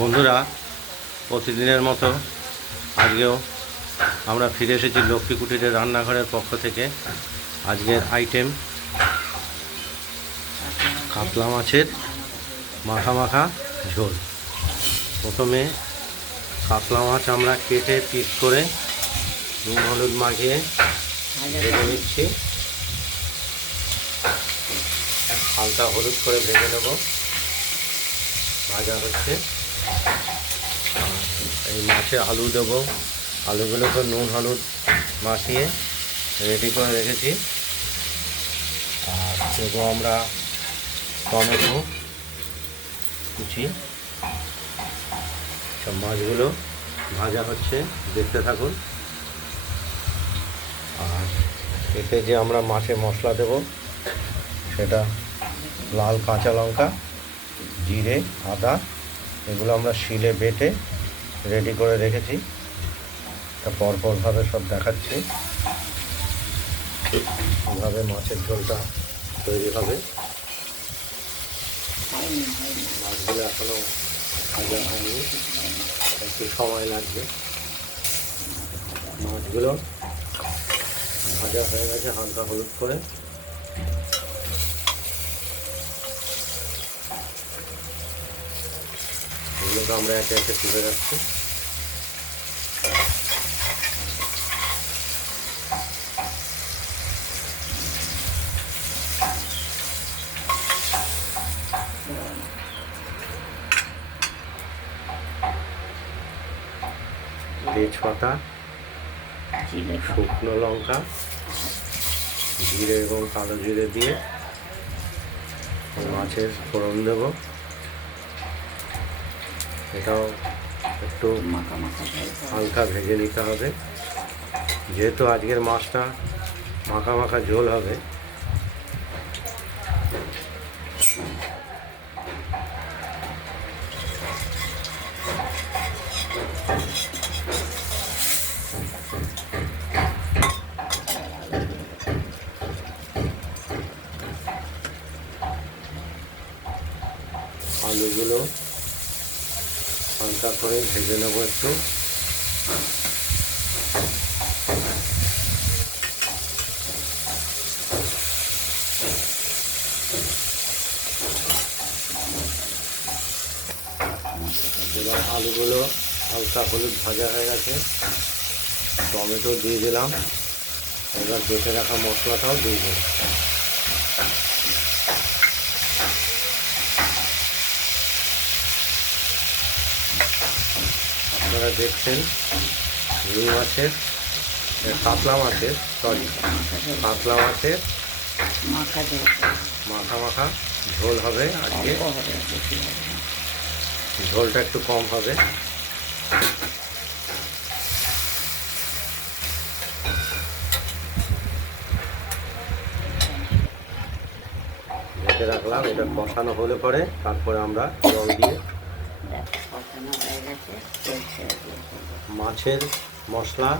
বন্ধুরা, প্রতিদিনের মতো আজকেও আমরা ফিরে এসেছি লক্ষ্মী কুটিরের রান্নাঘরের পক্ষ থেকে। আজকের আইটেম কাতলা মাছের মাখা মাখা ঝোল। প্রথমে কাতলা মাছ আমরা কেটে পিস করে নুন, হলুদ মাখিয়ে ভেজে নিচ্ছি। হালকা হলুদ করে ভেজে নেব। ভাজা হচ্ছে। এই মাছে আলু দেবো। আলুগুলোকে নুন, হলুদ মাখিয়ে রেডি করে রেখেছি। আর দেবো আমরা টমেটো কুচি। সব মাছগুলো ভাজা হচ্ছে, দেখতে থাকুন। আর এতে যে আমরা মাছে মশলা দেব, সেটা লাল কাঁচা লঙ্কা, জিরে, আদা এগুলো আমরা শিলে বেটে রেডি করে রেখেছি। তা পরপরভাবে সব দেখাচ্ছি। কীভাবে মাছের ঝোলটা তৈরি হবে। মাছগুলো এখনও ভাজা হয়নি। একটু সময় লাগবে। মাছগুলো ভাজা হয়ে গেছে, হালকা হলুদ করে। আমরা একে একে তুলে রাখছি। তেজপাতা শুকনো লঙ্কা জিরে এবং কালো জিরে দিয়ে মাছের ফোড়ন দেব। এটাও একটু মাখা মাখা হালকা ভেজে নিতে হবে। যেহেতু আজকের মাছটা মাখা মাখা ঝোল হবে। আলুগুলো হালকা করে ভেজে নেব একটু। এবার আলুগুলো হালকা হলুদ ভাজা হয়ে গেছে। টমেটো দিয়ে দিলাম। এবার বেটে রাখা মশলাটাও দিয়ে দিলাম। আপনারা দেখছেন, রুই মাছের কাতলা মাছের সরি কাতলা মাছের মাখা মাখা ঝোল হবে আজকে। ঝোলটা একটু কম হবে রাখলাম, এটা কষানো হলে পরে তারপরে আমরা জল দিয়ে দেখ কষানো হয়ে গেছে তেল ছেড়ে দিয়ে করব মাছের মশলা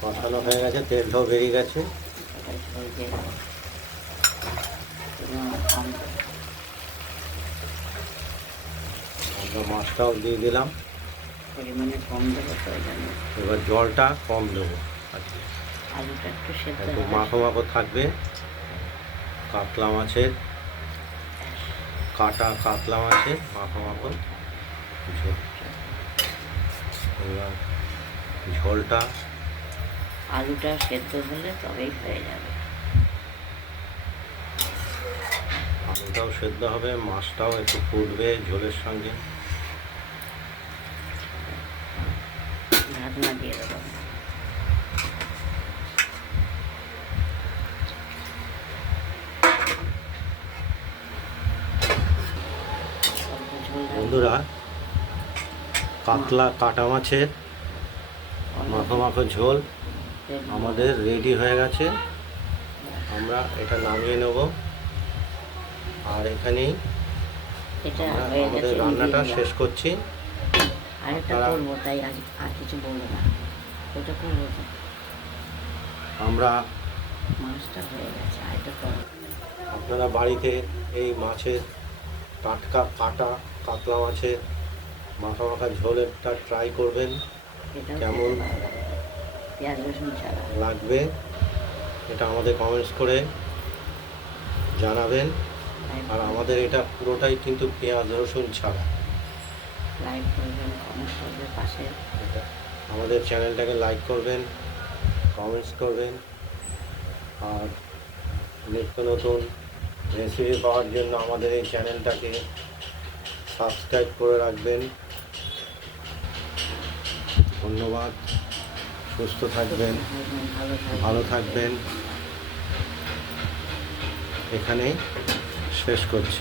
কষানো হয়ে গেছে তেলটাও বেরিয়ে গেছে। মাছটাও দিয়ে দিলাম। এবার জলটা কম দেবো। একটু। মাখো মাখো থাকবে। কাতলা মাছের কাটা কাতলা মাছের মাখো মাখো। ঝোলটা আলুটা সেদ্ধ হলে তবেই হয়ে যাবে। আলুটাও সেদ্ধ হবে মাছটাও একটু ফুটবে ঝোলের সঙ্গে। ঢাকনা দিয়ে দেবো। বন্ধুরা কাতলা কাটা মাছের মাখো মাখো ঝোল আমাদের রেডি হয়ে গেছে। আমরা এটা নামিয়ে নেব। আর এখানেই আমাদের রান্নাটা শেষ করছি। আমরা আপনারা বাড়িতে এই মাছের টাটকা কাটা কাতলা মাছের মাখা মাখা ঝোলেরটা ট্রাই করবেন। কেমন? লাগবে? এটা আমাদের কমেন্টস করে জানাবেন। আর আমাদের এটা পুরোটাই কিন্তু পেঁয়াজ রসুন ছাড়া আমাদের চ্যানেলটাকে লাইক করবেন কমেন্টস করবেন। আর নিত্য নতুন রেসিপি পাওয়ার জন্য আমাদের এই চ্যানেলটাকে সাবস্ক্রাইব করে রাখবেন। ধন্যবাদ। সুস্থ থাকবেন ভালো থাকবেন। এখানেই শেষ করছি।